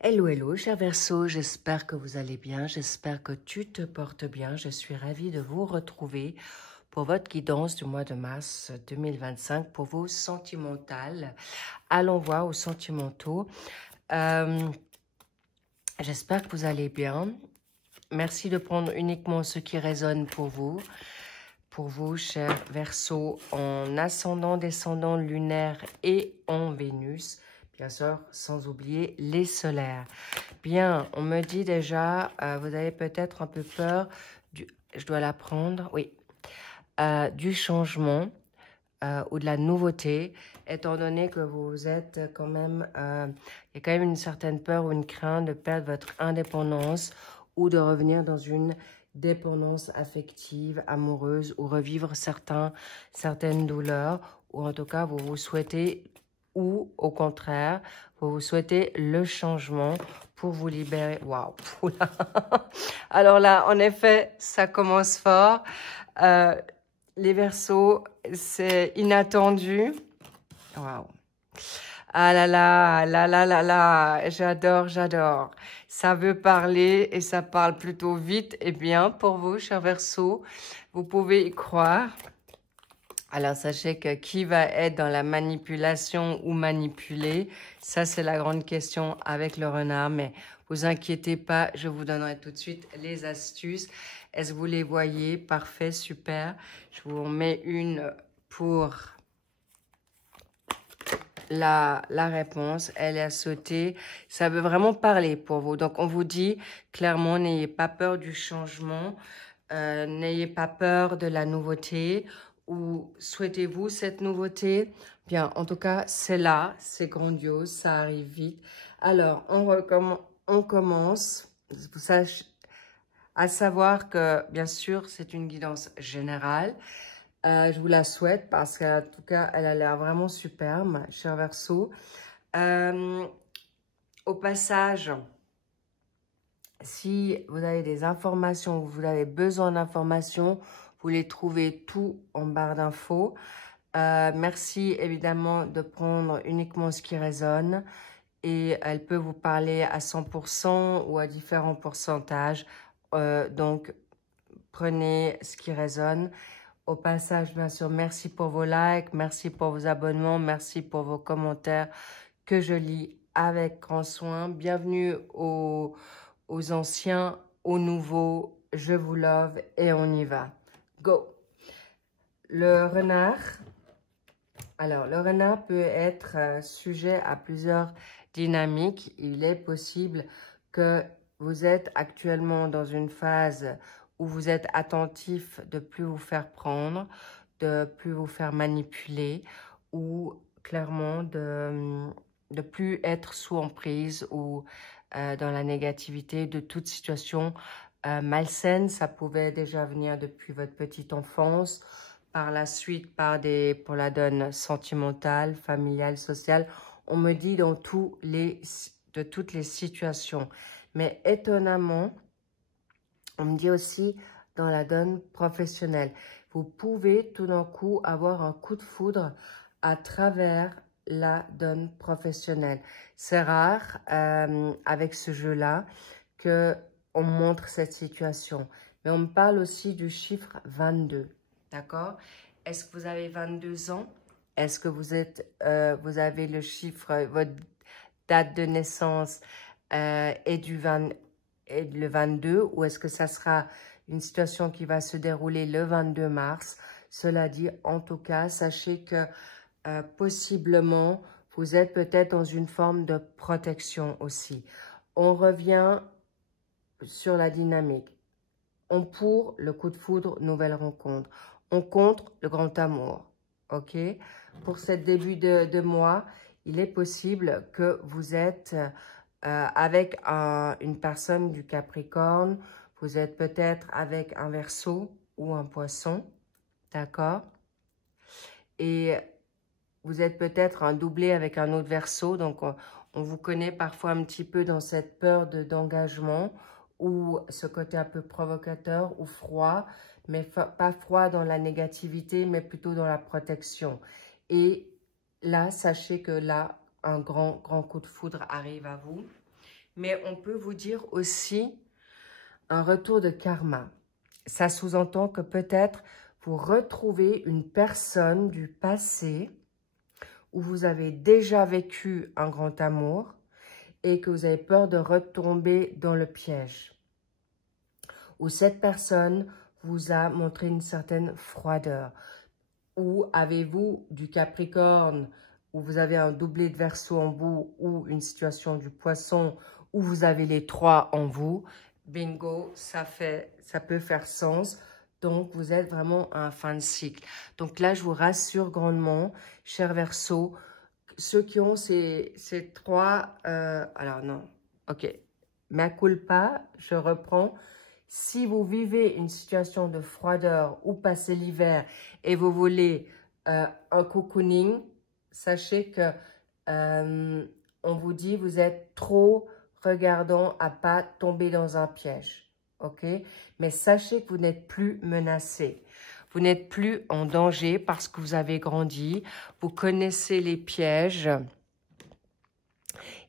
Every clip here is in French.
Hello, hello, cher Verseau, j'espère que vous allez bien, j'espère que tu te portes bien. Je suis ravie de vous retrouver pour votre guidance du mois de mars 2025 pour vos sentimentales. Allons voir aux sentimentaux. J'espère que vous allez bien. Merci de prendre uniquement ce qui résonne pour vous. Pour vous, cher Verseau, en ascendant, descendant, lunaire et en Vénus. Bien sûr, sans oublier les solaires. Bien, on me dit déjà, vous avez peut-être un peu peur du... Je dois la prendre, oui. Du changement ou de la nouveauté, étant donné que vous êtes quand même... il y a quand même une certaine peur ou une crainte de perdre votre indépendance ou de revenir dans une dépendance affective, amoureuse ou revivre certaines douleurs, ou en tout cas, vous vous souhaitez... ou au contraire, vous souhaitez le changement pour vous libérer. Waouh! Alors là, en effet, ça commence fort. Les Verseaux, c'est inattendu. Waouh! Ah là là, là là là là, j'adore, j'adore. Ça veut parler et ça parle plutôt vite et bien pour vous, cher Verseau. Vous pouvez y croire. Alors, sachez que qui va être dans la manipulation ou manipulé, ça c'est la grande question avec le renard, mais vous inquiétez pas, je vous donnerai tout de suite les astuces. Est-ce que vous les voyez? Parfait, super. Je vous en mets une pour la réponse. Elle est à sauter. Ça veut vraiment parler pour vous. Donc, on vous dit clairement, n'ayez pas peur du changement, n'ayez pas peur de la nouveauté. Ou souhaitez-vous cette nouveauté? Bien, en tout cas, c'est là, c'est grandiose, ça arrive vite. Alors, on commence. Vous sachez, à savoir que, bien sûr, c'est une guidance générale. Je vous la souhaite parce qu'en tout cas, elle a l'air vraiment superbe, cher Verseau. Au passage, si vous avez des informations, vous avez besoin d'informations, vous les trouvez tout en barre d'infos. Merci évidemment de prendre uniquement ce qui résonne et elle peut vous parler à 100% ou à différents pourcentages. Donc, prenez ce qui résonne. Au passage, bien sûr, merci pour vos likes, merci pour vos abonnements, merci pour vos commentaires que je lis avec grand soin. Bienvenue aux anciens, aux nouveaux. Je vous love et on y va. Go! Le renard. Alors, le renard peut être sujet à plusieurs dynamiques. Il est possible que vous êtes actuellement dans une phase où vous êtes attentif de plus vous faire prendre, de plus vous faire manipuler ou clairement de plus être sous emprise ou dans la négativité de toute situation malsaine. Ça pouvait déjà venir depuis votre petite enfance, par la suite pour la donne sentimentale, familiale, sociale. On me dit de toutes les situations. Mais étonnamment, on me dit aussi dans la donne professionnelle. Vous pouvez tout d'un coup avoir un coup de foudre à travers la donne professionnelle. C'est rare avec ce jeu-là qu'on montre cette situation. Mais on me parle aussi du chiffre 22. D'accord? Est-ce que vous avez 22 ans? Est-ce que vous avez le chiffre, votre date de naissance est le 22 ou est-ce que ça sera une situation qui va se dérouler le 22 mars? Cela dit, en tout cas, sachez que possiblement, vous êtes peut-être dans une forme de protection aussi. On revient sur la dynamique. On pour le coup de foudre, nouvelle rencontre. On contre le grand amour. OK? Pour ce début de mois, il est possible que vous êtes avec une personne du Capricorne. Vous êtes peut-être avec un Verseau ou un Poisson. D'accord? Et vous êtes peut-être un doublé avec un autre Verseau. Donc, on vous connaît parfois un petit peu dans cette peur d'engagement ou ce côté un peu provocateur ou froid, mais pas froid dans la négativité, mais plutôt dans la protection. Et là, sachez que là, un grand coup de foudre arrive à vous. mais on peut vous dire aussi un retour de karma. Ça sous-entend que peut-être vous retrouvez une personne du passé où vous avez déjà vécu un grand amour et que vous avez peur de retomber dans le piège. Ou cette personne vous a montré une certaine froideur. Ou avez-vous du Capricorne, où vous avez un doublé de Verseau en vous, ou une situation du Poisson, où vous avez les trois en vous. Bingo, ça peut faire sens. Donc, vous êtes vraiment à un fin de cycle. Donc là, je vous rassure grandement, chers Verseaux, ceux qui ont ces trois... alors non, ok. Mea culpa, je reprends. Si vous vivez une situation de froideur ou passez l'hiver et vous voulez un cocooning, sachez que on vous dit vous êtes trop regardant à pas tomber dans un piège. Ok? Mais sachez que vous n'êtes plus menacé. Vous n'êtes plus en danger parce que vous avez grandi. Vous connaissez les pièges.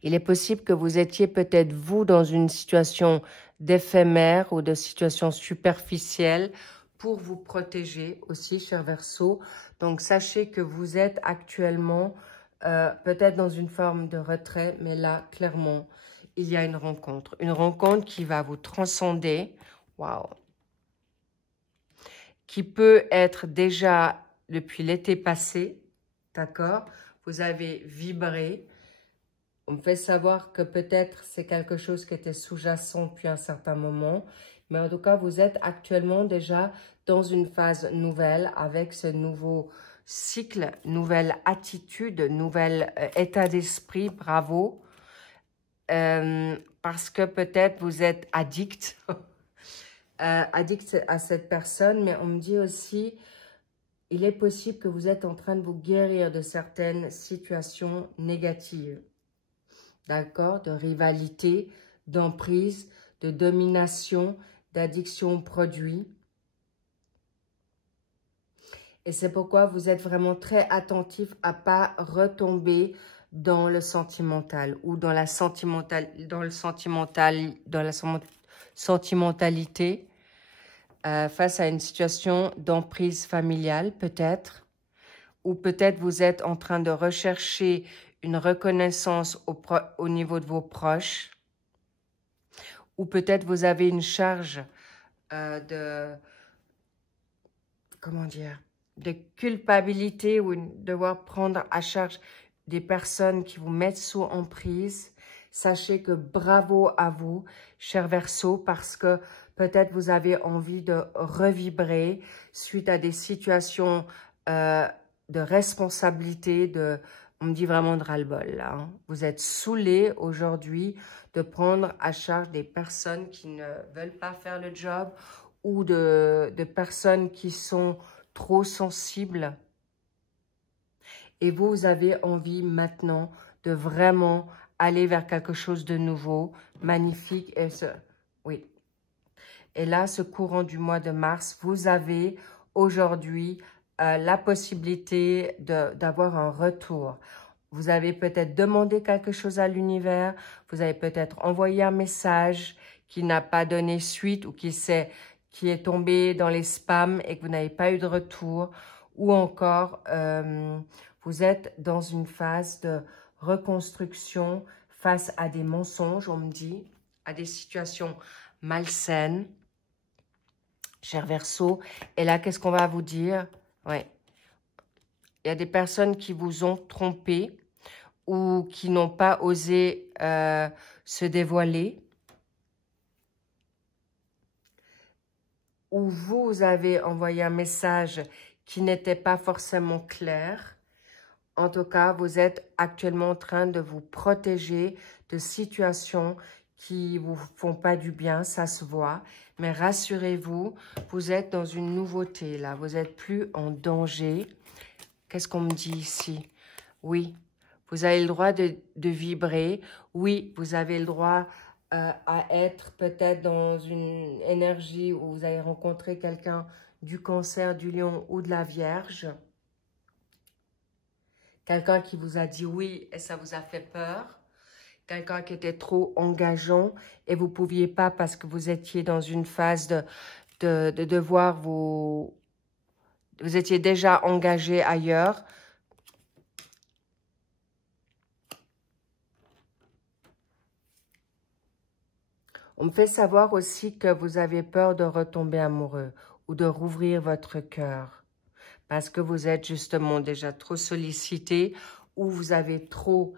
Il est possible que vous étiez peut-être vous dans une situation d'éphémère ou de situation superficielle pour vous protéger aussi, cher Verseau. Donc, sachez que vous êtes actuellement peut-être dans une forme de retrait, mais là, clairement, il y a une rencontre. Une rencontre qui va vous transcender. Waouh! Qui peut être déjà depuis l'été passé, d'accord? Vous avez vibré. On me fait savoir que peut-être c'est quelque chose qui était sous-jacent depuis un certain moment. Mais en tout cas, vous êtes actuellement déjà dans une phase nouvelle avec ce nouveau cycle, nouvelle attitude, nouvel état d'esprit. Bravo. Parce que peut-être vous êtes addict. Addict à cette personne. Mais on me dit aussi, il est possible que vous êtes en train de vous guérir de certaines situations négatives. D'accord? De rivalité, d'emprise, de domination, d'addiction aux produits. Et c'est pourquoi vous êtes vraiment très attentif à ne pas retomber dans le sentimental ou dans la sentimentalité face à une situation d'emprise familiale peut-être. Ou peut-être vous êtes en train de rechercher une reconnaissance au niveau de vos proches. Ou peut-être vous avez une charge de culpabilité ou devoir prendre à charge des personnes qui vous mettent sous emprise. Sachez que bravo à vous, cher Verseau, parce que peut-être vous avez envie de revibrer suite à des situations de responsabilité, on me dit vraiment de ras-le-bol là. Hein. Vous êtes saoulés aujourd'hui de prendre à charge des personnes qui ne veulent pas faire le job ou de personnes qui sont trop sensibles. Et vous avez envie maintenant de vraiment aller vers quelque chose de nouveau, magnifique. Oui. Et là, ce courant du mois de mars, vous avez aujourd'hui la possibilité d'avoir un retour. Vous avez peut-être demandé quelque chose à l'univers, vous avez peut-être envoyé un message qui n'a pas donné suite ou qui est tombé dans les spams et que vous n'avez pas eu de retour. Ou encore, vous êtes dans une phase de reconstruction face à des mensonges, on me dit, à des situations malsaines. Cher Verseau, et là, qu'est-ce qu'on va vous dire? Ouais. Il y a des personnes qui vous ont trompé ou qui n'ont pas osé se dévoiler. Ou vous avez envoyé un message qui n'était pas forcément clair. En tout cas, vous êtes actuellement en train de vous protéger de situations qui vous font pas du bien, ça se voit. Mais rassurez-vous, vous êtes dans une nouveauté là, vous n'êtes plus en danger. Qu'est-ce qu'on me dit ici? Oui, vous avez le droit de vibrer. Oui, vous avez le droit à être peut-être dans une énergie où vous avez rencontré quelqu'un du Cancer, du Lion ou de la Vierge. Quelqu'un qui vous a dit oui et ça vous a fait peur. quelqu'un qui était trop engageant et vous ne pouviez pas parce que vous étiez dans une phase de devoir vous... Vous étiez déjà engagé ailleurs. On me fait savoir aussi que vous avez peur de retomber amoureux ou de rouvrir votre cœur parce que vous êtes justement déjà trop sollicité ou vous avez trop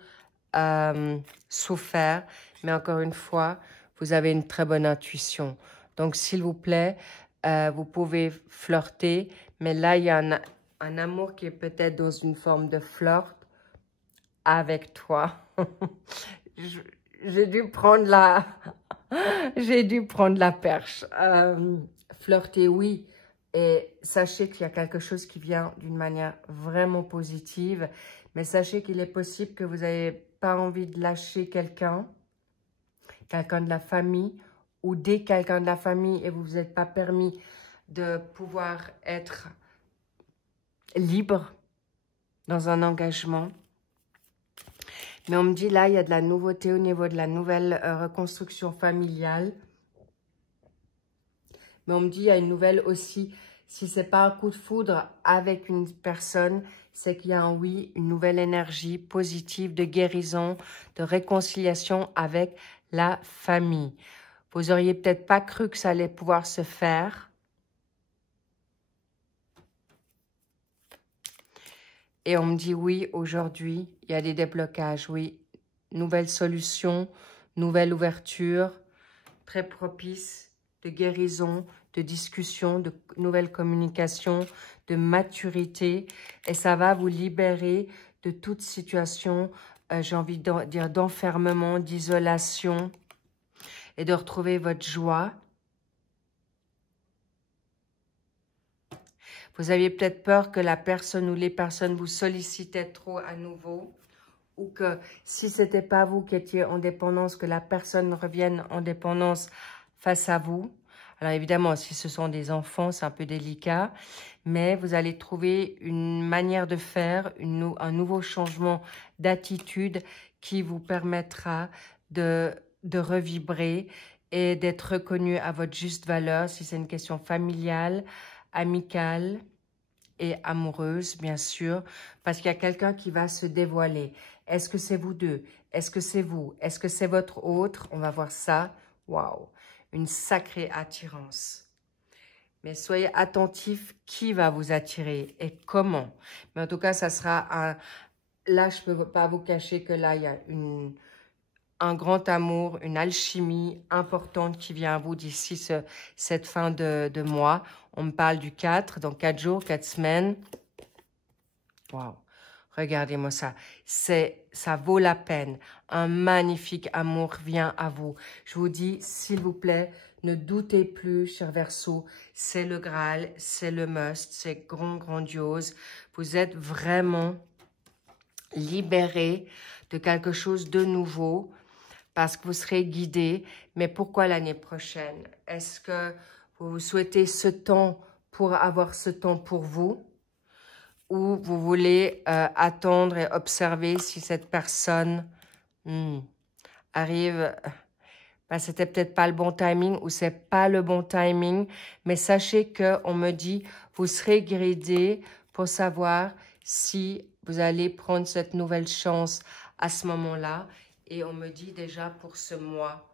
souffert. Mais encore une fois, vous avez une très bonne intuition. Donc, s'il vous plaît, vous pouvez flirter. Mais là, il y a un amour qui est peut-être dans une forme de flirt avec toi. J'ai dû prendre la... J'ai dû prendre la perche. Flirter, oui. Et sachez qu'il y a quelque chose qui vient d'une manière vraiment positive. Mais sachez qu'il est possible que vous n'avez pas envie de lâcher quelqu'un de la famille, ou dès quelqu'un de la famille et vous vous êtes pas permis de pouvoir être libre dans un engagement. Mais on me dit là, il y a de la nouveauté au niveau de la nouvelle reconstruction familiale. Mais on me dit, il y a une nouvelle aussi, si ce n'est pas un coup de foudre avec une personne, c'est qu'il y a un oui, une nouvelle énergie positive de guérison, de réconciliation avec la famille. Vous auriez peut-être pas cru que ça allait pouvoir se faire. Et on me dit oui, aujourd'hui, il y a des déblocages, oui. Nouvelle solution, nouvelle ouverture, très propice de guérison, de discussion, de nouvelle communication, de maturité. Et ça va vous libérer de toute situation, j'ai envie de dire d'enfermement, d'isolation et de retrouver votre joie. Vous aviez peut-être peur que la personne ou les personnes vous sollicitaient trop à nouveau, ou que si ce n'était pas vous qui étiez en dépendance, que la personne revienne en dépendance face à vous. Alors évidemment, si ce sont des enfants, c'est un peu délicat, mais vous allez trouver une manière de faire, un nouveau changement d'attitude qui vous permettra de revibrer et d'être reconnu à votre juste valeur, si c'est une question familiale, amicale et amoureuse, bien sûr, parce qu'il y a quelqu'un qui va se dévoiler. Est-ce que c'est vous deux? Est-ce que c'est vous? Est-ce que c'est votre autre? On va voir ça. Waouh! Une sacrée attirance. Mais soyez attentifs qui va vous attirer et comment. Mais en tout cas, ça sera un... Là, je ne peux pas vous cacher que là, il y a un grand amour, une alchimie importante qui vient à vous d'ici cette fin de mois. On me parle du 4, donc 4 jours, 4 semaines. Waouh! Regardez-moi ça. Ça vaut la peine. Un magnifique amour vient à vous. Je vous dis, s'il vous plaît, ne doutez plus, cher Verseau. C'est le Graal, c'est le must, c'est grandiose. Vous êtes vraiment libéré de quelque chose de nouveau parce que vous serez guidé. Mais pourquoi l'année prochaine? Est-ce que vous souhaitez ce temps pour avoir ce temps pour vous? Ou vous voulez attendre et observer si cette personne arrive, c'était peut-être pas le bon timing ou c'est pas le bon timing, mais sachez qu'on me dit, vous serez guidé pour savoir si vous allez prendre cette nouvelle chance à ce moment-là. Et on me dit déjà pour ce mois.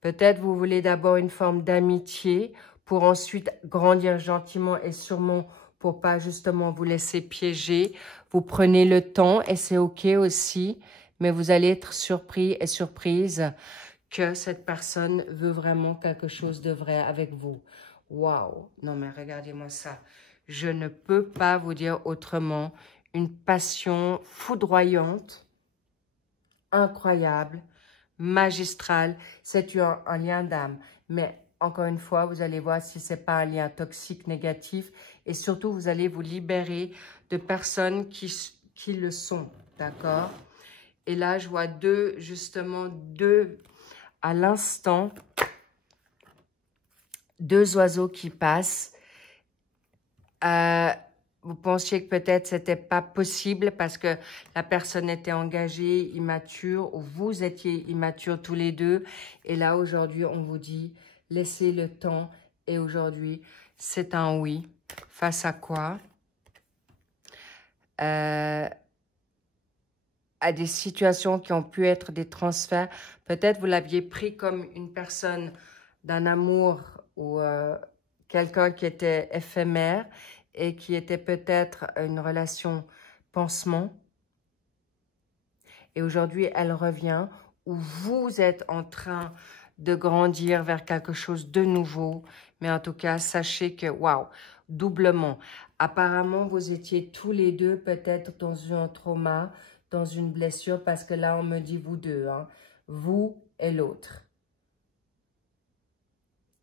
Peut-être vous voulez d'abord une forme d'amitié pour ensuite grandir gentiment et sûrement pour pas justement vous laisser piéger. Vous prenez le temps et c'est OK aussi, mais vous allez être surpris et surprise que cette personne veut vraiment quelque chose de vrai avec vous. Waouh! Non mais regardez-moi ça. Je ne peux pas vous dire autrement. Une passion foudroyante, incroyable, magistrale. C'est un lien d'âme. Mais encore une fois, vous allez voir si ce n'est pas un lien toxique, négatif. Et surtout, vous allez vous libérer de personnes qui le sont. D'accord? Et là, je vois justement deux, à l'instant, deux oiseaux qui passent. vous pensiez que peut-être c'était pas possible parce que la personne était engagée, immature, ou vous étiez immatures tous les deux. Et là, aujourd'hui, on vous dit, laissez le temps. Et aujourd'hui, c'est un oui. Face à quoi? À des situations qui ont pu être des transferts. Peut-être vous l'aviez pris comme une personne d'un amour ou quelqu'un qui était éphémère et qui était peut-être une relation pansement. Et aujourd'hui, elle revient où vous êtes en train de grandir vers quelque chose de nouveau. Mais en tout cas, sachez que, waouh, doublement. Apparemment, vous étiez tous les deux peut-être dans un trauma, dans une blessure, parce que là, on me dit vous deux, hein, vous et l'autre.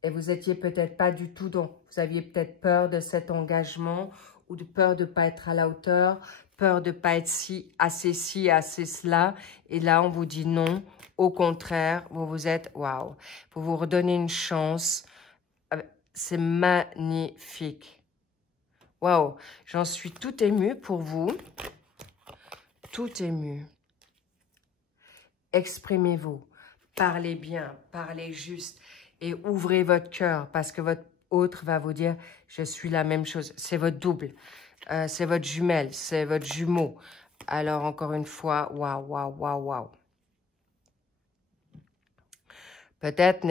Et vous étiez peut-être pas du tout dans, vous aviez peut-être peur de cet engagement ou de peur de ne pas être à la hauteur, peur de ne pas être assez cela. Et là, on vous dit non. Au contraire, vous vous êtes, waouh, vous vous redonnez une chance. C'est magnifique. Waouh, j'en suis tout émue pour vous. Tout émue. Exprimez-vous. Parlez bien, parlez juste. Et ouvrez votre cœur parce que votre autre va vous dire « je suis la même chose ». C'est votre double, c'est votre jumelle, c'est votre jumeau. Alors, encore une fois, waouh, waouh, waouh, waouh. Peut-être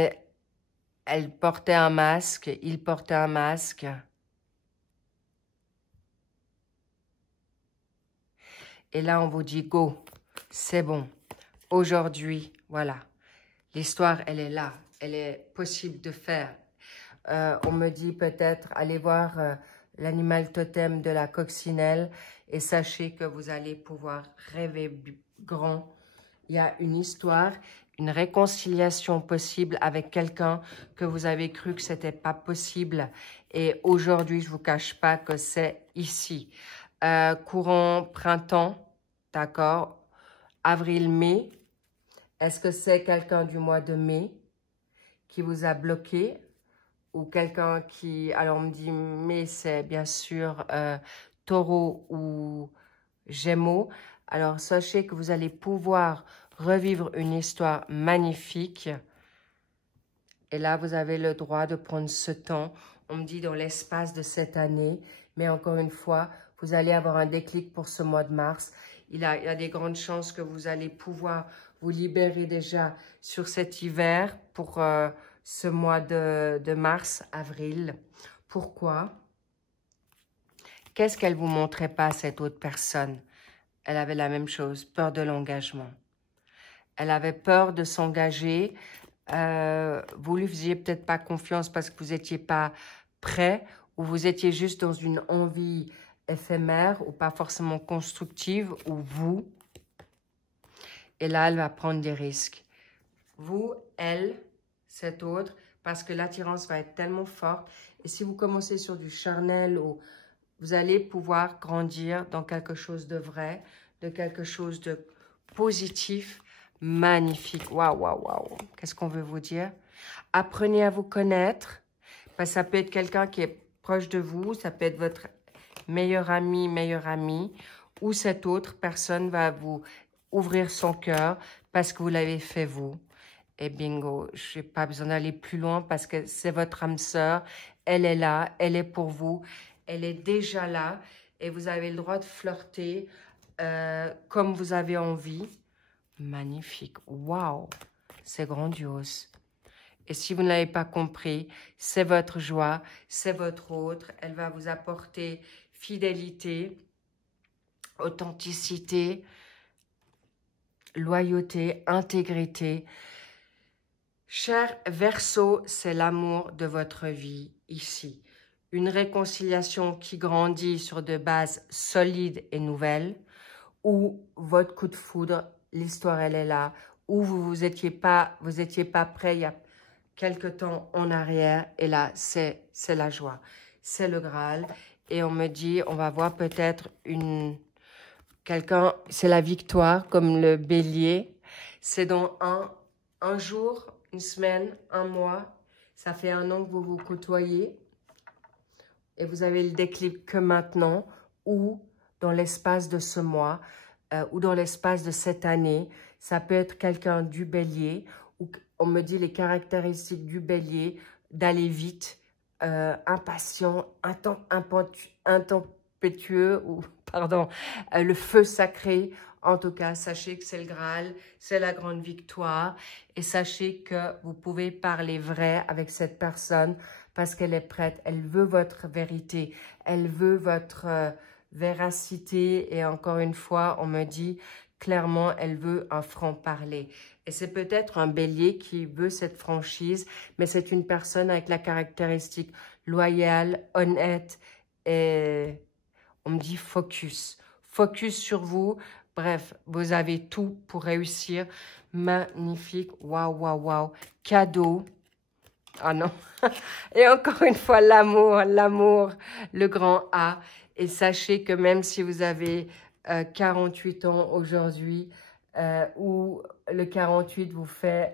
elle portait un masque, il portait un masque. Et là, on vous dit « go », c'est bon. Aujourd'hui, voilà. L'histoire, elle est là. Elle est possible de faire. On me dit peut-être, allez voir l'animal totem de la coccinelle et sachez que vous allez pouvoir rêver grand. Il y a une histoire, une réconciliation possible avec quelqu'un que vous avez cru que c'était pas possible. Et aujourd'hui, je vous cache pas que c'est ici. Courant printemps, d'accord, avril-mai. Est-ce que c'est quelqu'un du mois de mai qui vous a bloqué? Ou quelqu'un qui, alors on me dit, mais c'est bien sûr Taureau ou Gémeaux. Alors sachez que vous allez pouvoir revivre une histoire magnifique. Et là, vous avez le droit de prendre ce temps. On me dit dans l'espace de cette année. Mais encore une fois, vous allez avoir un déclic pour ce mois de mars. Il y a des grandes chances que vous allez pouvoir vous libérer déjà sur cet hiver pour ce mois de mars, avril. Pourquoi? Qu'est-ce qu'elle ne vous montrait pas, cette autre personne? Elle avait la même chose, peur de l'engagement. Elle avait peur de s'engager. Vous lui faisiez peut-être pas confiance parce que vous n'étiez pas prêt ou vous étiez juste dans une envie éphémère ou pas forcément constructive ou vous. Et là, elle va prendre des risques. Vous, elle, cette autre, parce que l'attirance va être tellement forte. Et si vous commencez sur du charnel, vous allez pouvoir grandir dans quelque chose de vrai, de quelque chose de positif, magnifique. Waouh, waouh, waouh. Qu'est-ce qu'on veut vous dire? Apprenez à vous connaître. Parce que ça peut être quelqu'un qui est proche de vous, ça peut être votre meilleur ami, ou cette autre personne va vous ouvrir son cœur parce que vous l'avez fait vous. Et bingo, je n'ai pas besoin d'aller plus loin parce que c'est votre âme sœur. Elle est là, elle est pour vous. Elle est déjà là et vous avez le droit de flirter comme vous avez envie. Magnifique. Waouh, c'est grandiose. Et si vous ne l'avez pas compris, c'est votre joie, c'est votre autre. Elle va vous apporter fidélité, authenticité, loyauté, intégrité. Cher Verseau, c'est l'amour de votre vie ici. Une réconciliation qui grandit sur de bases solides et nouvelles, ou votre coup de foudre, l'histoire elle est là, ou vous étiez pas prêt il y a quelque temps en arrière, et là c'est la joie, c'est le Graal. Et on me dit, on va voir peut-être quelqu'un, c'est la victoire, comme le bélier. C'est dans un jour, une semaine, un mois. Ça fait 1 an que vous vous côtoyez. Et vous avez le déclic que maintenant. ou dans l'espace de ce mois ou dans l'espace de cette année. Ça peut être quelqu'un du bélier, ou on me dit les caractéristiques du bélier, d'aller vite, impatient, intempétueux, ou pardon, le feu sacré. En tout cas, sachez que c'est le Graal, c'est la grande victoire. Et sachez que vous pouvez parler vrai avec cette personne parce qu'elle est prête. Elle veut votre vérité. Elle veut votre véracité. Et encore une fois, on me dit clairement, elle veut un franc-parler. Et c'est peut-être un bélier qui veut cette franchise, mais c'est une personne avec la caractéristique loyale, honnête et on me dit focus. Focus sur vous. Bref, vous avez tout pour réussir. Magnifique. Waouh, waouh, waouh. Cadeau. Ah non. Et encore une fois, l'amour, le grand A. Et sachez que même si vous avez 48 ans aujourd'hui, ou le 48 vous fait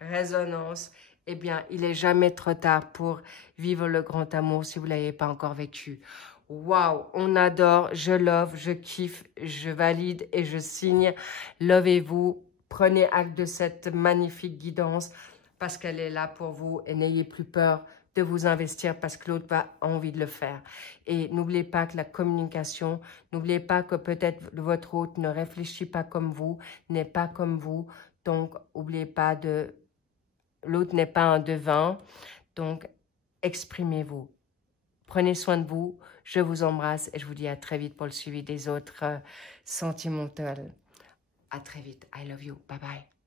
résonance, eh bien, il n'est jamais trop tard pour vivre le grand amour si vous ne l'avez pas encore vécu. Waouh, on adore, je love, je kiffe, je valide et je signe. Lovez-vous, prenez acte de cette magnifique guidance parce qu'elle est là pour vous et n'ayez plus peur de vous investir parce que l'autre a envie de le faire. Et n'oubliez pas que la communication, n'oubliez pas que peut-être votre hôte ne réfléchit pas comme vous, n'est pas comme vous. Donc, n'oubliez pas de... L'autre n'est pas un devin. Donc, exprimez-vous. Prenez soin de vous. Je vous embrasse et je vous dis à très vite pour le suivi des autres sentimentales. À très vite. I love you. Bye bye.